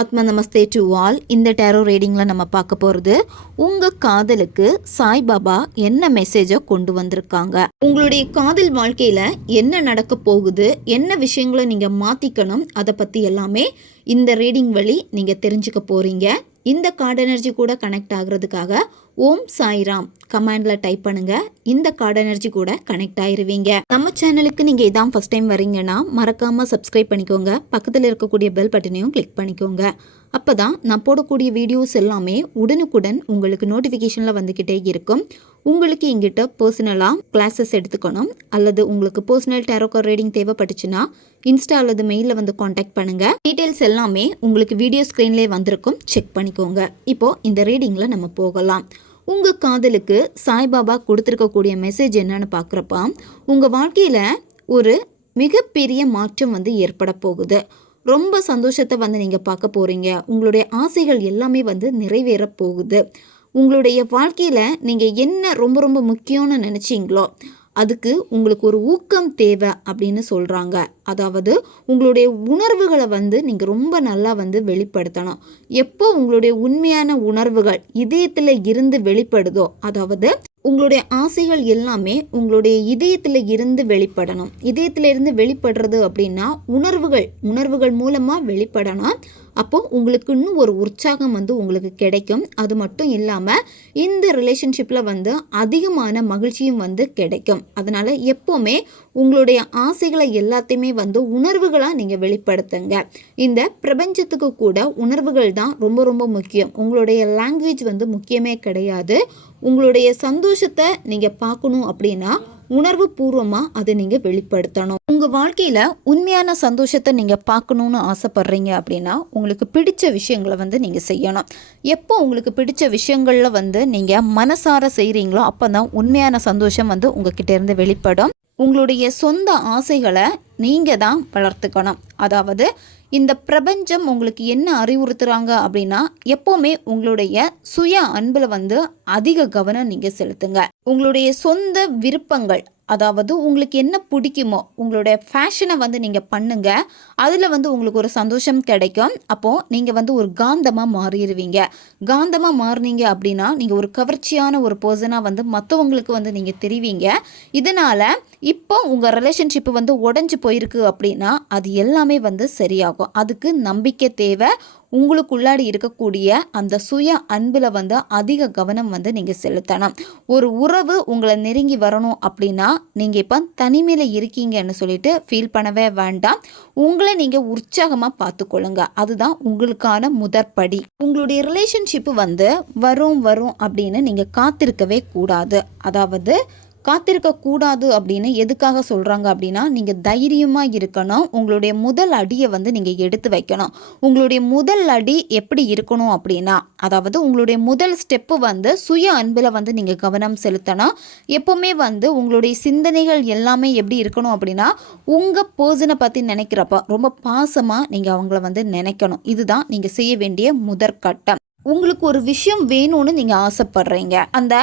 ஆத்ம நமஸ்தே to all. இந்த tarot ரீடிங்கில் நம்ம பார்க்க போகிறது உங்கள் காதலுக்கு சாய்பாபா என்ன மெசேஜை கொண்டு வந்திருக்காங்க, உங்களுடைய காதல் வாழ்க்கையில் என்ன நடக்க போகுது, என்ன விஷயங்களை நீங்கள் மாற்றிக்கணும், அதை பற்றி எல்லாமே இந்த ரீடிங் வழி நீங்கள் தெரிஞ்சுக்க போகிறீங்க. இந்த கார்டு எனர்ஜி கூட கனெக்ட் ஆகுறதுக்காக ஓம் சாய்ராம் கமெண்டில் டைப் பண்ணுங்கள். இந்த கார்டு எனர்ஜி கூட கனெக்ட் ஆயிருவீங்க. நம்ம சேனலுக்கு நீங்கள் இதான் ஃபஸ்ட் டைம் வரீங்கன்னா மறக்காமல் சப்ஸ்கிரைப் பண்ணிக்கோங்க. பக்கத்தில் இருக்கக்கூடிய பெல் பட்டனையும் கிளிக் பண்ணிக்கோங்க. அப்போ தான் நான் போடக்கூடிய வீடியோஸ் எல்லாமே உடனுக்குடன் உங்களுக்கு நோட்டிஃபிகேஷனில் வந்துக்கிட்டே இருக்கும். உங்களுக்கு எங்கிட்ட பர்சனலாக கிளாஸஸ் எடுத்துக்கணும் அல்லது உங்களுக்கு பர்சனல் டேரோ கார்டு ரீடிங் தேவைப்பட்டுச்சுன்னா இன்ஸ்டா அல்லது மெயிலில் வந்து காண்டாக்ட் பண்ணுங்கள். டீட்டெயில்ஸ் எல்லாமே உங்களுக்கு வீடியோ ஸ்க்ரீன்லேயே வந்திருக்கும், செக் பண்ணிக்கோங்க. இப்போது இந்த ரீடிங்கில் நம்ம போகலாம். உங்கள் காதலுக்கு சாய்பாபா கொடுத்துருக்கக்கூடிய மெசேஜ் என்னன்னு பார்க்குறப்ப, உங்கள் வாழ்க்கையில் ஒரு மிகப்பெரிய மாற்றம் வந்து ஏற்பட போகுது. ரொம்ப சந்தோஷத்தை வந்து நீங்கள் பார்க்க போகிறீங்க. உங்களுடைய ஆசைகள் எல்லாமே வந்து நிறைவேற போகுது. உங்களுடைய வாழ்க்கையில் நீங்கள் என்ன ரொம்ப ரொம்ப முக்கியம்னு நினச்சிங்களோ அதுக்கு உங்களுக்கு ஒரு ஊக்கம் தேவை அப்படின்னு சொல்கிறாங்க. அதாவது உங்களுடைய உணர்வுகளை வந்து நீங்கள் ரொம்ப நல்லா வந்து வெளிப்படுத்தணும். எப்போ உங்களுடைய உண்மையான உணர்வுகள் இதயத்தில் இருந்து வெளிப்படுதோ, அதாவது உங்களுடைய ஆசைகள் எல்லாமே உங்களுடைய இதயத்தில் இருந்து வெளிப்படணும். இதயத்தில் இருந்து வெளிப்படுறது அப்படின்னா உணர்வுகள் மூலமாக வெளிப்படணும். அப்போது உங்களுக்கு இன்னும் ஒரு உற்சாகம் வந்து உங்களுக்கு கிடைக்கும். அது மட்டும் இல்லாமல் இந்த ரிலேஷன்ஷிப்பில் வந்து அதிகமான மகிழ்ச்சியும் வந்து கிடைக்கும். அதனால் எப்போவுமே உங்களுடைய ஆசைகளை எல்லாத்தையுமே வந்து உணர்வுகளாக நீங்கள் வெளிப்படுத்துங்க. இந்த பிரபஞ்சத்துக்கு கூட உணர்வுகள் தான் ரொம்ப ரொம்ப முக்கியம். உங்களுடைய லாங்குவேஜ் வந்து முக்கியமே கிடையாது. உங்களுடைய சந்தோஷத்தை நீங்கள் பார்க்கணும் அப்படின்னா உணர்வு பூர்வமாக அதை நீங்கள் வெளிப்படுத்தணும். உங்கள் வாழ்க்கையில் உண்மையான சந்தோஷத்தை நீங்கள் பார்க்கணுன்னு ஆசைப்பட்றீங்க அப்படின்னா உங்களுக்கு பிடிச்ச விஷயங்களை வந்து நீங்கள் செய்யணும். எப்போ உங்களுக்கு பிடிச்ச விஷயங்களில் வந்து நீங்கள் மனசார செய்கிறீங்களோ அப்போ தான் உண்மையான சந்தோஷம் வந்து உங்ககிட்ட இருந்து வெளிப்படும். உங்களுடைய சொந்த ஆசைகளை நீங்கள் தான் வளர்த்துக்கணும். அதாவது இந்த பிரபஞ்சம் உங்களுக்கு என்ன அறிவுறுத்துகிறாங்க அப்படின்னா, எப்போவுமே உங்களுடைய சுய அன்பில் வந்து அதிக கவனம் நீங்கள் செலுத்துங்க. உங்களுடைய சொந்த விருப்பங்கள், அதாவது உங்களுக்கு என்ன பிடிக்குமோ உங்களுடைய ஃபேஷனை வந்து நீங்கள் பண்ணுங்க. அதில் வந்து உங்களுக்கு ஒரு சந்தோஷம் கிடைக்கும். அப்போது நீங்கள் வந்து ஒரு காந்தமாக மாறிடுவீங்க. காந்தமாக மாறினீங்க அப்படின்னா நீங்கள் ஒரு கவர்ச்சியான ஒரு பர்சனாக வந்து மற்றவங்களுக்கு வந்து நீங்கள் தெரிவிங்க. இதனால் இப்போ உங்கள் ரிலேஷன்ஷிப்பு வந்து உடஞ்சி போயிருக்கு அப்படின்னா அது எல்லாமே வந்து சரியாகும். அதுக்கு நம்பிக்கை தேவை. உங்களுக்குள்ளாடி இருக்கக்கூடிய அந்த சுய அன்பில் வந்து அதிக கவனம் வந்து நீங்கள் செலுத்தணும். ஒரு உறவு உங்களை நெருங்கி வரணும் அப்படின்னா நீங்கள் இப்போ தனிமையில் இருக்கீங்கன்னு சொல்லிட்டு ஃபீல் பண்ணவே வேண்டாம். உங்களை நீங்கள் உற்சாகமாக பார்த்துக்கொள்ளுங்க. அதுதான் உங்களுக்கான முதற்படி. உங்களுடைய ரிலேஷன்ஷிப்பு வந்து வரும் அப்படின்னு நீங்கள் காத்திருக்கவே கூடாது. அதாவது காத்திருக்கக்கூடாது அப்படின்னு எதுக்காக சொல்கிறாங்க அப்படின்னா, நீங்கள் தைரியமாக இருக்கணும். உங்களுடைய முதல் அடியை வந்து நீங்கள் எடுத்து வைக்கணும். உங்களுடைய முதல் அடி எப்படி இருக்கணும் அப்படின்னா, அதாவது உங்களுடைய முதல் ஸ்டெப்பு வந்து சுய அன்பில் வந்து நீங்கள் கவனம் செலுத்தணும். எப்போவுமே வந்து உங்களுடைய சிந்தனைகள் எல்லாமே எப்படி இருக்கணும் அப்படின்னா, உங்கள் பர்சனை பற்றி நினைக்கிறப்ப ரொம்ப பாசமாக நீங்கள் அவங்கள வந்து நினைக்கணும். இதுதான் நீங்கள் செய்ய வேண்டிய முதற்கட்டம். உங்களுக்கு ஒரு விஷயம் வேணும்னு நீங்கள் ஆசைப்படுறீங்க. அந்த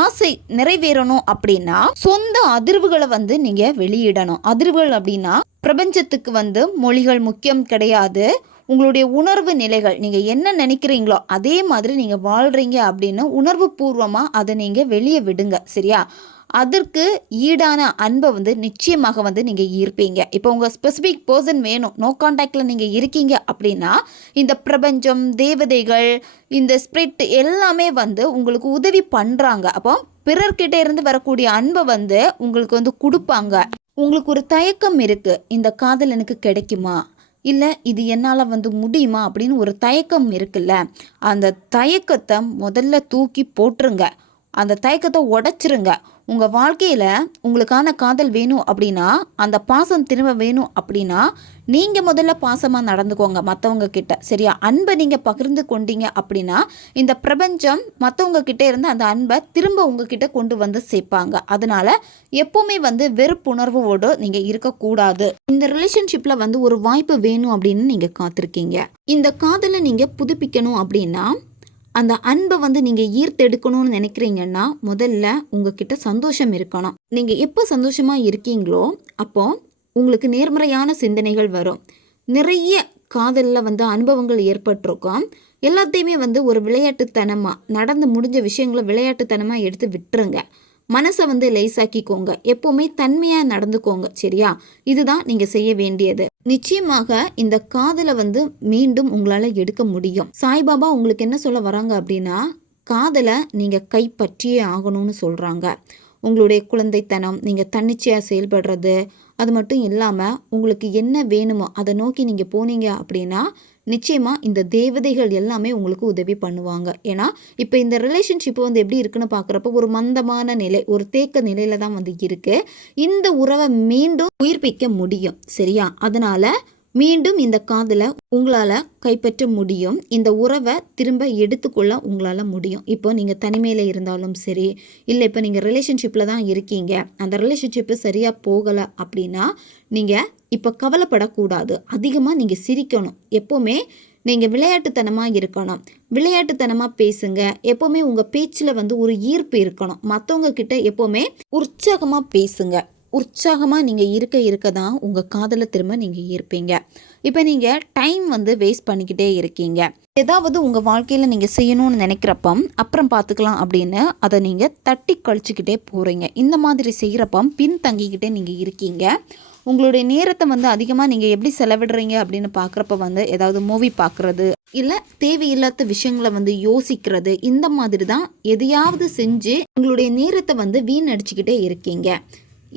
ஆசை நிறைவேறணும் அப்படின்னா சொந்த அதிர்வுகளை வந்து நீங்கள் வெளியிடணும். அதிர்வுகள் அப்படின்னா பிரபஞ்சத்துக்கு வந்து மொழிகள் முக்கியம் கிடையாது. உங்களுடைய உணர்வு நிலைகள், நீங்கள் என்ன நினைக்கிறீங்களோ அதே மாதிரி நீங்கள் வாழ்கிறீங்க அப்படின்னு உணர்வு பூர்வமாக அதை நீங்கள் வெளியே விடுங்க. சரியா? அதற்கு ஈடான அன்பை வந்து நிச்சயமாக வந்து நீங்கள் ஈர்ப்பீங்க. இப்போ உங்கள் ஸ்பெசிஃபிக் பர்சன் வேணும், நோ கான்டாக்டில் நீங்கள் இருக்கீங்க அப்படின்னா இந்த பிரபஞ்சம், தேவதைகள், இந்த ஸ்பிரிட் எல்லாமே வந்து உங்களுக்கு உதவி பண்ணுறாங்க. அப்போ பிறர்கிட்ட இருந்து வரக்கூடிய அன்பை வந்து உங்களுக்கு வந்து கொடுப்பாங்க. உங்களுக்கு ஒரு தயக்கம் இருக்குது, இந்த காதல் எனக்கு கிடைக்குமா, இல்லை இது என்னால் வந்து முடியுமா அப்படின்னு ஒரு தயக்கம் இருக்குல்ல, அந்த தயக்கத்தை முதல்ல தூக்கி போட்டுருங்க. அந்த தயக்கத்தை உடைச்சிருங்க. உங்கள் வாழ்க்கையில் உங்களுக்கான காதல் வேணும் அப்படின்னா, அந்த பாசம் திரும்ப வேணும் அப்படின்னா நீங்கள் முதல்ல பாசமாக நடந்துக்கோங்க மற்றவங்க கிட்ட. சரியா? அன்பை நீங்கள் பகிர்ந்து கொண்டீங்க அப்படின்னா இந்த பிரபஞ்சம் மற்றவங்க கிட்டே இருந்து அந்த அன்பை திரும்ப உங்ககிட்ட கொண்டு வந்து சேர்ப்பாங்க. அதனால் எப்போவுமே வந்து வெறுப்புணர்வோடு நீங்கள் இருக்கக்கூடாது. இந்த ரிலேஷன்ஷிப்பில் வந்து ஒரு வாய்ப்பு வேணும் அப்படின்னு நீங்கள் காத்திருக்கீங்க. இந்த காதலை நீங்கள் புதுப்பிக்கணும் அப்படின்னா, அந்த அன்பை வந்து நீங்கள் ஈர்த்தெடுக்கணும்னு நினைக்கிறீங்கன்னா முதல்ல உங்ககிட்ட சந்தோஷம் இருக்கணும். நீங்கள் எப்போ சந்தோஷமாக இருக்கீங்களோ அப்போ உங்களுக்கு நேர்மறையான சிந்தனைகள் வரும். நிறைய காதலில் வந்து அனுபவங்கள் ஏற்பட்டிருக்கும். எல்லாத்தையுமே வந்து ஒரு விளையாட்டுத்தனமாக நடந்து முடிஞ்ச விஷயங்களை விளையாட்டுத்தனமாக எடுத்து விட்டுருங்க. மனசை வந்து லேசாக்கிக்கோங்க. எப்போவுமே தன்மையாக நடந்துக்கோங்க. சரியா? இதுதான் நீங்கள் செய்ய வேண்டியது. நிச்சயமாக இந்த காதலை வந்து மீண்டும் உங்களால் எடுக்க முடியும். சாய்பாபா உங்களுக்கு என்ன சொல்ல வராங்க அப்படின்னா, காதலை நீங்கள் கைப்பற்றியே ஆகணும்னு சொல்கிறாங்க. உங்களுடைய குழந்தைத்தனம், நீங்கள் தன்னிச்சையாக செயல்படுறது, அது மட்டும் இல்லாமல் உங்களுக்கு என்ன வேணுமோ அதை நோக்கி நீங்கள் போனீங்க அப்படின்னா நிச்சயமாக இந்த தேவதைகள் எல்லாமே உங்களுக்கு உதவி பண்ணுவாங்க. ஏன்னா இப்போ இந்த ரிலேஷன்ஷிப் வந்து எப்படி இருக்குன்னு பார்க்குறப்ப ஒரு மந்தமான நிலை, ஒரு தேக்க நிலையில தான் வந்து இருக்குது. இந்த உறவை மீண்டும் உயிர்ப்பிக்க முடியும். சரியா? அதனால் மீண்டும் இந்த காதலை உங்களால் கைப்பற்ற முடியும். இந்த உறவை திரும்ப எடுத்துக்கொள்ள உங்களால் முடியும். இப்போ நீங்கள் தனிமையில் இருந்தாலும் சரி, இல்லை இப்போ நீங்கள் ரிலேஷன்ஷிப்பில் தான் இருக்கீங்க, அந்த ரிலேஷன்ஷிப்பு சரியாக போகலை அப்படின்னா நீங்கள் இப்போ கவலைப்படக்கூடாது. அதிகமாக நீங்கள் சிரிக்கணும். எப்போவுமே நீங்கள் விளையாட்டுத்தனமாக இருக்கணும். விளையாட்டுத்தனமாக பேசுங்க. எப்போவுமே உங்கள் பேச்சில் வந்து ஒரு ஈர்ப்பு இருக்கணும். மற்றவங்க கிட்ட எப்போவுமே உற்சாகமாக பேசுங்க. உற்சாகமாக நீங்கள் இருக்க தான் உங்கள் காதலை திரும்ப நீங்கள் ஈர்ப்பீங்க. இப்போ நீங்கள் டைம் வந்து வேஸ்ட் பண்ணிக்கிட்டே இருக்கீங்க. ஏதாவது உங்கள் வாழ்க்கையில் நீங்கள் செய்யணும்னு நினைக்கிறப்பம் அப்புறம் பார்த்துக்கலாம் அப்படின்னு அதை நீங்கள் தட்டி கழிச்சுக்கிட்டே போகிறீங்க. இந்த மாதிரி செய்கிறப்பம் பின்தங்கிக்கிட்டே நீங்கள் இருக்கீங்க. உங்களுடைய நேரத்தை வந்து அதிகமாக நீங்கள் எப்படி செலவிடுறீங்க அப்படின்னு பார்க்குறப்ப வந்து ஏதாவது மூவி பார்க்குறது, இல்லை தேவையில்லாத விஷயங்களை வந்து யோசிக்கிறது, இந்த மாதிரி தான் எதையாவது செஞ்சு உங்களுடைய நேரத்தை வந்து வீணடிச்சுக்கிட்டே இருக்கீங்க.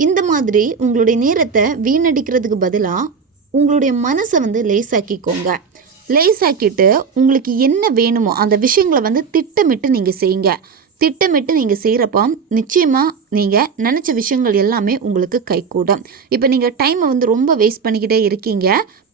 இந்த மாதிரி உங்களுடைய நேரத்தை வீணடிக்கிறதுக்கு பதிலாக உங்களுடைய மனசை வந்து லேசாக்கிக்கோங்க. லேசாக்கிட்டு உங்களுக்கு என்ன வேணுமோ அந்த விஷயங்களை வந்து திட்டமிட்டு நீங்கள் செய்யுங்க. திட்டமிட்டு நீங்கள் செய்கிறப்போ நிச்சயமாக நீங்கள் நினச்ச விஷயங்கள் எல்லாமே உங்களுக்கு கைகூடும். இப்போ நீங்கள் டைமை வந்து ரொம்ப வேஸ்ட் பண்ணிக்கிட்டே இருக்கீங்க,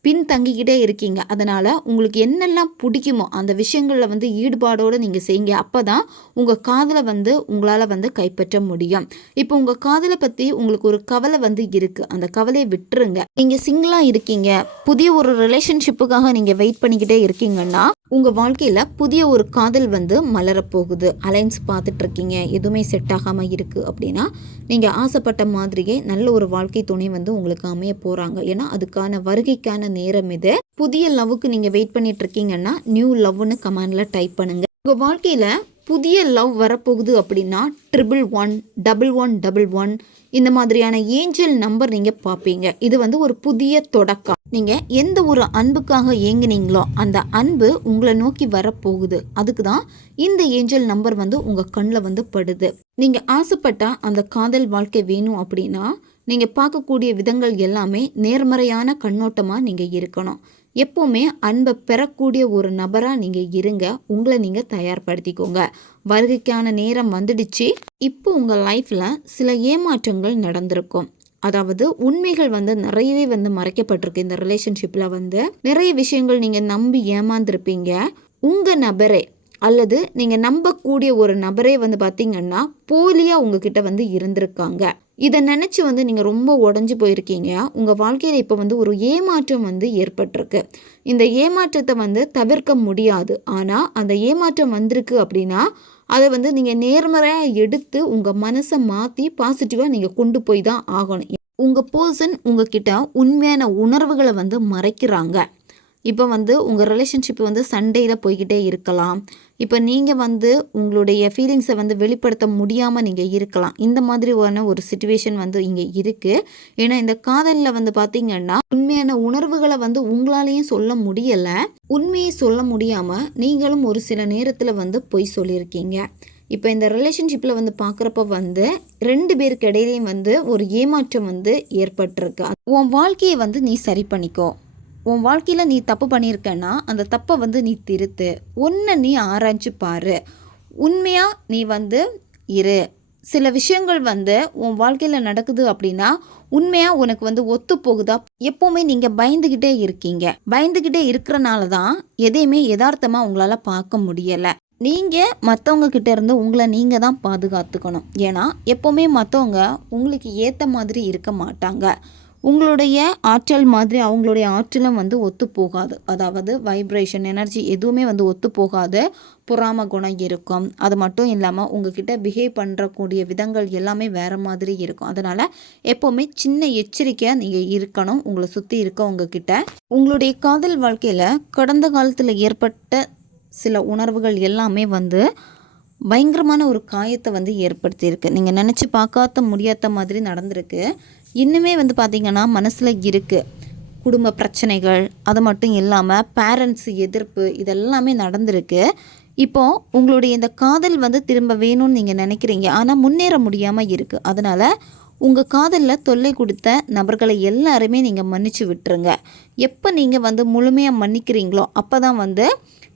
பின்தங்கிக்கிட்டே இருக்கீங்க. அதனால் உங்களுக்கு என்னெல்லாம் பிடிக்குமோ அந்த விஷயங்களில் வந்து ஈடுபாடோடு நீங்கள் செய்யுங்க. அப்போ தான் உங்கள் காதலை வந்து உங்களால் வந்து கைப்பற்ற முடியும். இப்போ உங்கள் காதலை பற்றி உங்களுக்கு ஒரு கவலை வந்து இருக்குது, அந்த கவலையை விட்டுருங்க. நீங்கள் சிங்கிளாக இருக்கீங்க, புதிய ஒரு ரிலேஷன்ஷிப்புக்காக நீங்கள் வெயிட் பண்ணிக்கிட்டே இருக்கீங்கன்னா உங்கள் வாழ்க்கையில் புதிய ஒரு காதல் வந்து மலரப்போகுது. அலைன்ஸ் பார்த்துட்ருக்கீங்க, எதுவுமே செட் ஆகாமல் இருக்குது அப்படின்னா நீங்கள் ஆசைப்பட்ட மாதிரியே நல்ல ஒரு வாழ்க்கை துணை வந்து உங்களுக்கு அமைய போகிறாங்க. ஏன்னா அதுக்கான வருகைக்கான நேரம் இது. புதிய லவ்வுக்கு நீங்கள் வெயிட் பண்ணிட்டு இருக்கீங்கன்னா நியூ லவ்னு கமெண்டில் டைப் பண்ணுங்கள். உங்கள் வாழ்க்கையில் புதிய லவ் வரப்போகுது அப்படின்னா 111111 இந்த மாதிரியான ஏஞ்சல் நம்பர் நீங்கள் பார்ப்பீங்க. இது வந்து ஒரு புதிய தொடக்கம். நீங்கள் எந்த ஒரு அன்புக்காக ஏங்குனீங்களோ அந்த அன்பு உங்களை நோக்கி வரப்போகுது. அதுக்கு தான் இந்த ஏஞ்சல் நம்பர் வந்து உங்கள் கண்ணில் வந்து படுது. நீங்கள் ஆசைப்பட்ட அந்த காதல் வாழ்க்கை வேணும் அப்படின்னா நீங்கள் பார்க்கக்கூடிய விதங்கள் எல்லாமே நேர்மறையான கண்ணோட்டமாக நீங்கள் இருக்கணும். எப்போவுமே அன்பை பெறக்கூடிய ஒரு நபராக நீங்கள் இருங்க. உங்களை நீங்கள் தயார்படுத்திக்கோங்க. வருகைக்கான நேரம் வந்துடுச்சு. இப்போ உங்கள் லைஃப்பில் சில ஏமாற்றங்கள் நடந்திருக்கும். அதாவது உண்மைகள் வந்து நிறையவே வந்து மறைக்கப்பட்டிருக்கு. இந்த ரிலேஷன்ஷிப்பில் வந்து நிறைய விஷயங்கள் நீங்கள் நம்பி ஏமாந்துருப்பீங்க. உங்கள் நபரே அல்லது நீங்கள் நம்பக்கூடிய ஒரு நபரே வந்து பார்த்தீங்கன்னா போலியாக உங்ககிட்ட வந்து இருந்திருக்காங்க. இதை நினச்சி வந்து நீங்கள் ரொம்ப உடஞ்சி போயிருக்கீங்க. உங்கள் வாழ்க்கையில் இப்போ வந்து ஒரு ஏமாற்றம் வந்து ஏற்பட்டிருக்கு. இந்த ஏமாற்றத்தை வந்து தவிர்க்க முடியாது. ஆனால் அந்த ஏமாற்றம் வந்திருக்கு அப்படின்னா அதை வந்து நீங்கள் நேர்மறையாக எடுத்து உங்கள் மனசை மாற்றி பாசிட்டிவாக நீங்கள் கொண்டு போய் தான் ஆகணும். உங்கள் பர்சன் உங்ககிட்ட உண்மையான உணர்வுகளை வந்து மறைக்கிறாங்க. இப்போ வந்து உங்கள் ரிலேஷன்ஷிப் வந்து சண்டையில் போய்கிட்டே இருக்கலாம். இப்போ நீங்கள் வந்து உங்களுடைய ஃபீலிங்ஸை வந்து வெளிப்படுத்த முடியாமல் நீங்கள் இருக்கலாம். இந்த மாதிரியான ஒரு சிச்சுவேஷன் வந்து இங்கே இருக்குது. ஏன்னா இந்த காதலில் வந்து பார்த்திங்கன்னா உண்மையான உணர்வுகளை வந்து உங்களாலேயும் சொல்ல முடியலை. உண்மையை சொல்ல முடியாமல் நீங்களும் ஒரு சில நேரத்தில் வந்து பொய் சொல்லியிருக்கீங்க. இப்போ இந்த ரிலேஷன்ஷிப்பில் வந்து பார்க்குறப்ப வந்து 2 பேருக்கு இடையிலையும் வந்து ஒரு ஏமாற்றம் வந்து ஏற்பட்டிருக்கு. உன் வாழ்க்கையை வந்து நீ சரி பண்ணிக்கோ. உன் வாழ்க்கையில் நீ தப்பு பண்ணியிருக்கன்னா அந்த தப்பை வந்து நீ திருத்து. ஒன்றை நீ ஆராய்ச்சி பாரு. உண்மையாக நீ வந்து இரு. சில விஷயங்கள் வந்து உன் வாழ்க்கையில் நடக்குது அப்படின்னா உண்மையாக உனக்கு வந்து ஒத்து போகுதா? எப்போவுமே நீங்கள் பயந்துக்கிட்டே இருக்கீங்க. பயந்துக்கிட்டே இருக்கிறனால தான் எதையுமே யதார்த்தமாக உங்களால் பார்க்க முடியலை. நீங்கள் மற்றவங்க கிட்ட இருந்து உங்களை நீங்கள் தான் பாதுகாத்துக்கணும். ஏன்னா எப்போவுமே மற்றவங்க உங்களுக்கு ஏற்ற மாதிரி இருக்க மாட்டாங்க. உங்களுடைய ஆற்றல் மாதிரி அவங்களுடைய ஆற்றலும் வந்து ஒத்து போகாது. அதாவது வைப்ரேஷன் எனர்ஜி எதுவுமே வந்து ஒத்து போகாது. பொறாம குணம் இருக்கும். அது மட்டும் இல்லாமல் உங்ககிட்ட பிஹேவ் பண்ணுறக்கூடிய விதங்கள் எல்லாமே வேறு மாதிரி இருக்கும். அதனால் எப்போவுமே சின்ன எச்சரிக்கையாக நீங்கள் இருக்கணும் உங்களை சுற்றி இருக்கவங்கக்கிட்ட. உங்களுடைய காதல் வாழ்க்கையில் கடந்த காலத்தில் ஏற்பட்ட சில உணர்வுகள் எல்லாமே வந்து பயங்கரமான ஒரு காயத்தை வந்து ஏற்படுத்தியிருக்கு. நீங்கள் நினச்சி பார்க்காத முடியாத மாதிரி நடந்திருக்கு. இன்னுமே வந்து பார்த்திங்கன்னா மனசில் இருக்குது. குடும்ப பிரச்சனைகள், அது மட்டும் இல்லாமல் பேரண்ட்ஸ் எதிர்ப்பு, இதெல்லாமே நடந்திருக்கு. இப்போது உங்களுடைய இந்த காதல் வந்து திரும்ப வேணும்னு நீங்கள் நினைக்கிறீங்க, ஆனால் முன்னேற முடியாமல் இருக்குது. அதனால் உங்கள் காதலில் தொல்லை கொடுத்த நபர்களை எல்லாருமே நீங்கள் மன்னிச்சு விட்டுருங்க. எப்போ நீங்கள் வந்து முழுமையாக மன்னிக்கிறீங்களோ அப்போ தான் வந்து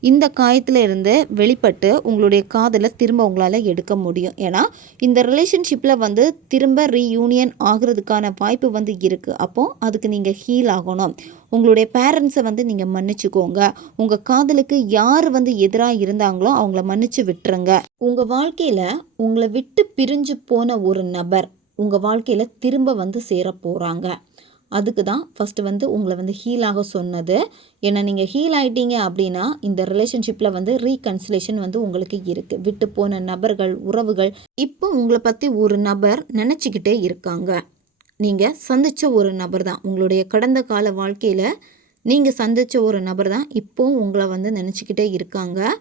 இந்த காயத்தில் இருந்து வெளிப்பட்டு உங்களுடைய காதலை திரும்ப உங்களால் எடுக்க முடியும். ஏன்னா இந்த ரிலேஷன்ஷிப்பில் வந்து திரும்ப ரீயூனியன் ஆகிறதுக்கான வாய்ப்பு வந்து இருக்குது. அப்போது அதுக்கு நீங்கள் ஹீல் ஆகணும். உங்களுடைய பேரண்ட்ஸை வந்து நீங்கள் மன்னிச்சுக்கோங்க. உங்கள் காதலுக்கு யார் வந்து எதிராக இருந்தாங்களோ அவங்கள மன்னிச்சு விட்டுருங்க. உங்கள் வாழ்க்கையில் உங்களை விட்டு பிரிஞ்சு போன ஒரு நபர் உங்கள் வாழ்க்கையில் திரும்ப வந்து சேர போகிறாங்க. அதுக்கு தான் ஃபஸ்ட்டு வந்து உங்களை வந்து ஹீலாக சொன்னது. ஏன்னா நீங்கள் ஹீல் ஆகிட்டீங்க அப்படின்னா இந்த ரிலேஷன்ஷிப்பில் வந்து ரீகன்சிலேஷன் வந்து உங்களுக்கு இருக்குது. விட்டு போன நபர்கள், உறவுகள் இப்போ உங்களை பற்றி ஒரு நபர் நினச்சிக்கிட்டே இருக்காங்க. நீங்கள் சந்தித்த ஒரு நபர் தான், உங்களுடைய கடந்த கால வாழ்க்கையில் நீங்கள் சந்தித்த ஒரு நபர் தான் இப்போது உங்களை வந்து நினச்சிக்கிட்டே இருக்காங்க.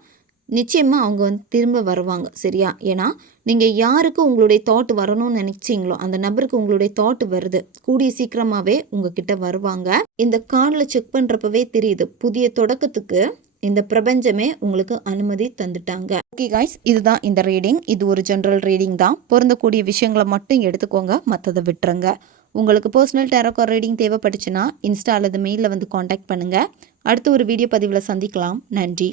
நிச்சயமாக அவங்க வந்து திரும்ப வருவாங்க, சரியா? ஏன்னா நீங்கள் யாருக்கு உங்களுடைய தாட் வரணும்னு நினச்சிங்களோ அந்த நபருக்கு உங்களுடைய தாட் வருது. கூடிய சீக்கிரமாகவே உங்ககிட்ட வருவாங்க. இந்த கார்டில் செக் பண்ணுறப்பவே தெரியுது, புதிய தொடக்கத்துக்கு இந்த பிரபஞ்சமே உங்களுக்கு அனுமதி தந்துட்டாங்க. ஓகே காய்ஸ், இதுதான் இந்த ரீடிங். இது ஒரு ஜென்ரல் ரீடிங் தான். பொருந்தக்கூடிய விஷயங்களை மட்டும் எடுத்துக்கோங்க, மற்றதை விட்டுருங்க. உங்களுக்கு பர்சனல் டேரோ கார்ட் ரீடிங் தேவைப்பட்டுச்சுன்னா இன்ஸ்டா அல்லது மெயிலில் வந்து காண்டாக்ட் பண்ணுங்கள். அடுத்த ஒரு வீடியோ பதிவில் சந்திக்கலாம். நன்றி.